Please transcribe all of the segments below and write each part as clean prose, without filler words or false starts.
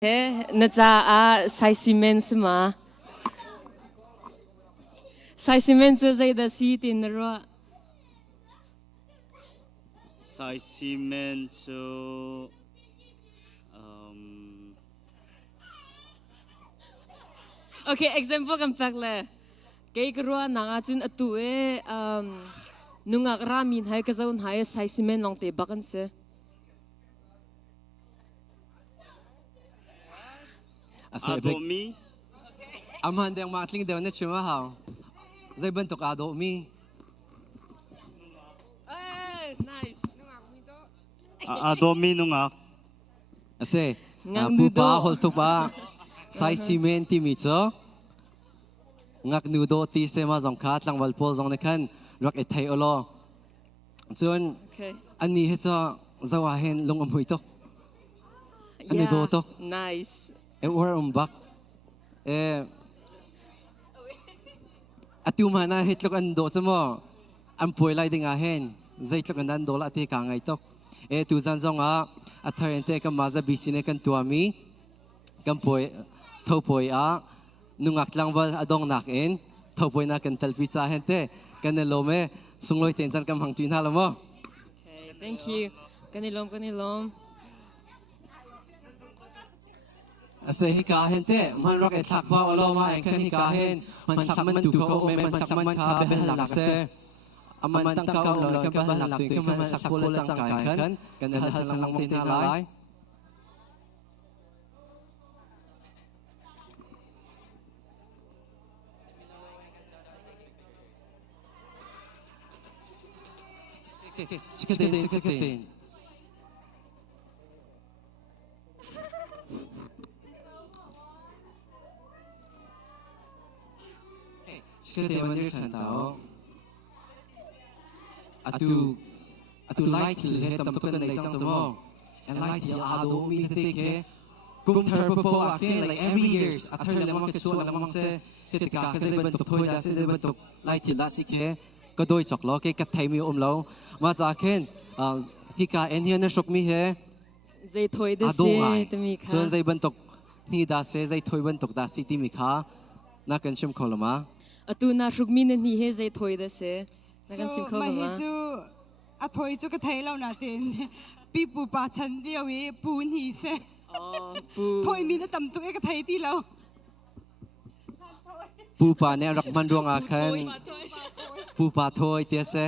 He na cha a sai cement ma sai cement chu zai da si tin ro Sai cement so um okay example kan pak le ke ro na nga chun atu e nunga ramin hai ka zaun hai sai cement long te bakan se adomi Amahan deng matling dew na chuma haw. Zay bentuk ado mi. nice adomi nungak Ase Ngang pupa nudo. hol tu pa. Sai cement ti mi cho. Ngak nudo ti se ma zong khat lang wal po zong na kan rak e thai olo. Chun okay ani he cho zawa hen long amhui to. Ani do to. nice E or bak. E atiu mana hitlok an do chamo. Am poi lai ding a hen. Zai tlok an do la ti ka ngai to. E tu zan zong a atharente ka maza bisine kan tuami. Kan poi thau poi a nungak lang wal adong nak en. Thau poi na kan talpi cha hen te. Kan lo me sungloi ten chan kam hang tin halamo. okay thank you kanilom Ase hika hen te man rak e thak pa olo ma en kan hika hen man thak man tu ko me man thak man kha behal lak se aman tang ka lo kan behal lak tu kan man thak ko la chang kai kan hal chang lang tin halai Chikatin. Chikatin man dir chan tao. Atu lai thil he tam to kan nei chang samo. And lai thil ado mi te ke. Kum thar po a ke like every years. Athar lemang ke chu lemang se ke ka ka zai ban tok thoi da se zai ban tok lai thil la si ke. Có đôi chọc lo cái cắt thay mi lâu mà za khen hi ka en hian na shok mi he zai thoi de ado se ngai te mi kha chon zai ban tok ni da se zai thoi ban tok da si ti mi kha na kan chim kholama atu na rukmi na ni he zai thoi de se na kan sim So kho mà ma hi chu a thoi chu ka thai lo na ten pi pu pa chan dia wi pu ni se thoi mi na tam tu e ka thai ti lo pu pa ne rak man ruang a khan pu pa thoi te se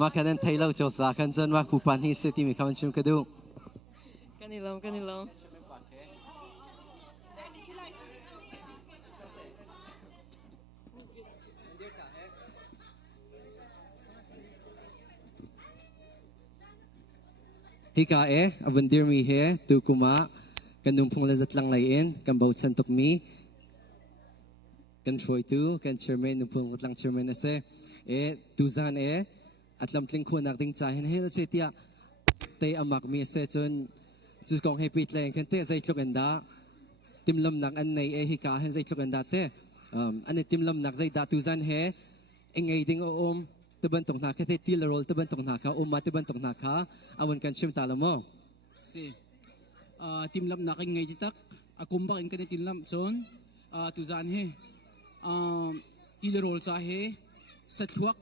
ma khan thai lo cho sa khan chon ma pu pa ni se ti mi khan chim ka du kanilom hi ka e avandir mi he tu kuma kan num phung la zat lang lai en kan bau chan tok mi kan troi tu kan chairman num phung zat lang chairman ase e tu zan e atlam tling khu nak ding cha hen hel che tia te amak mi se chun chu kong he pit leng kan te zai tlok anda timlam nak an nei e hi ka hen zai tlok anda te an timlam nak zai da tu zan he engei ding om teban tok na ka te til rol teban tok na ka ma teban tok na ka awan kan chim talamo si tim lam na kay ngay ditak akum ba kin tin lam son tu zan he tilerol sa he sa thuak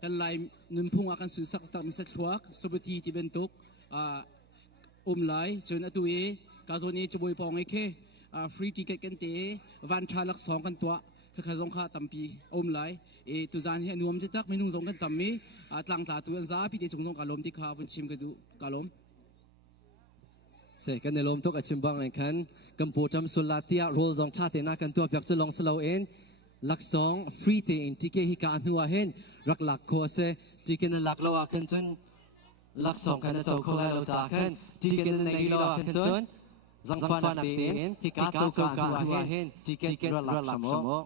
kan lai nun phung akan sunsak tak mi sa thuak sobuti ti bentuk lai chon atu e ka zoni chuboy pong ke free ticket kan te van thalak song kan tua ka zong kha tampi lai e tu zan he nuam ditak minung zong kan tammi tlang ta tu an za pi te chung zong kalom ti kha vun chim ka du kalom se kan lom tok achim bang ai khan kampo cham sulatia rol zong cha te na kan tua pyak chalong slo en lak song free te in tike hi ka nuwa hen rak lak kho se tike na lak lo a kan chun lak song kan so kho la lo cha khan tike na nei lo a kan chun zang fan nak ten hi ka so ka nuwa hen tike ra lak samo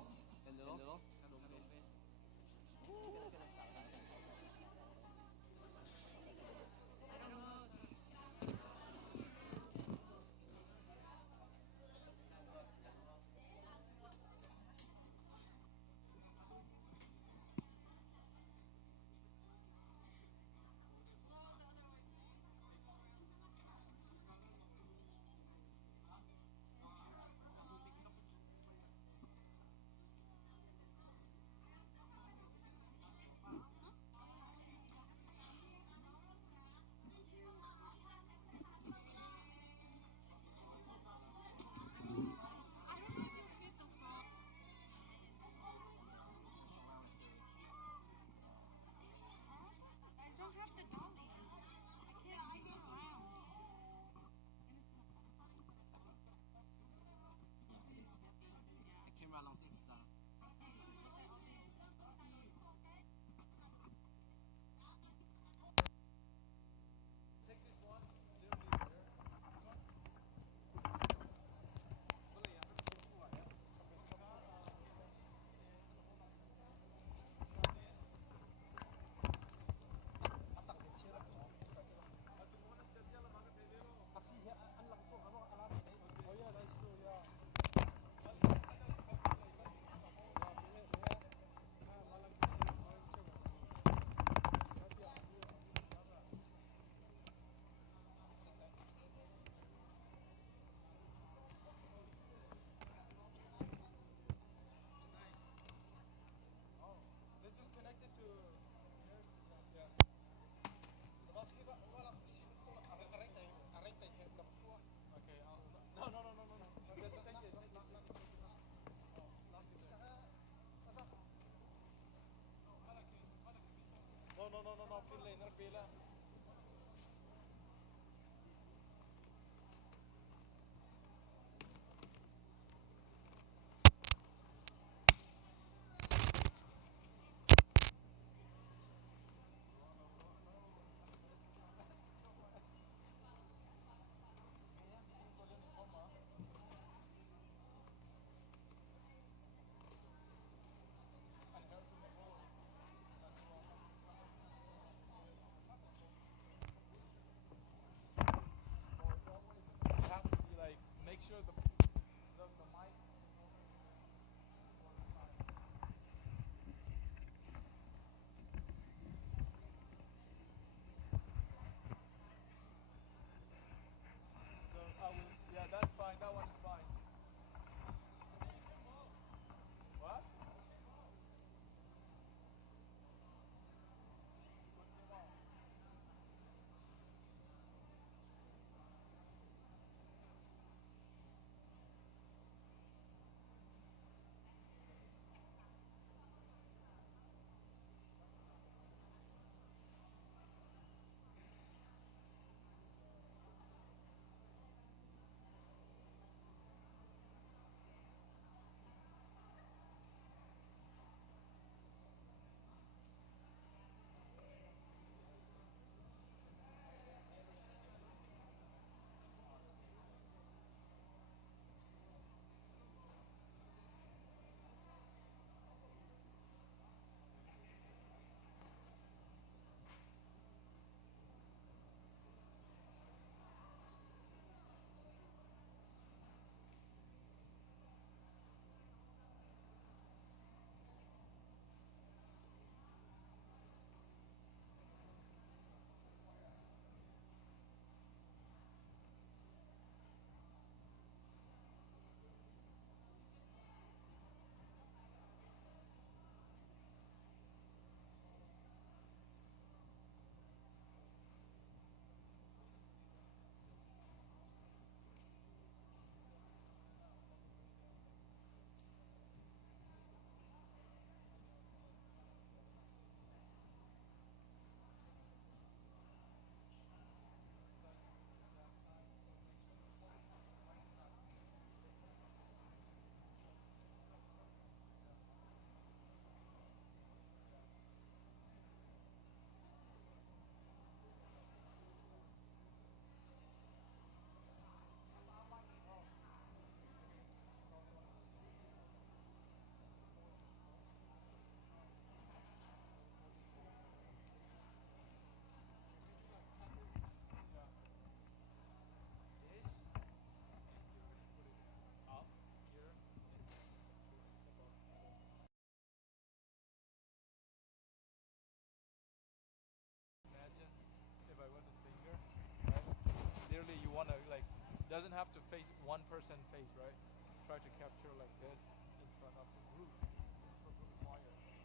Doesn't have to face one person face, right? Try to capture like this in front of the group. It's a little quiet, right?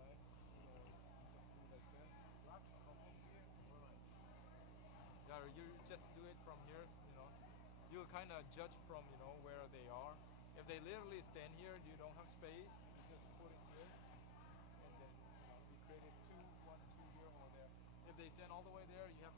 So just do like this. From here, alright. Yeah, you just do it from here. You'll kind of judge from where they are. If they literally stand here, you don't have space. You just put it here, and then you create it 2, 1, 2 here or there. If they stand all the way there, you have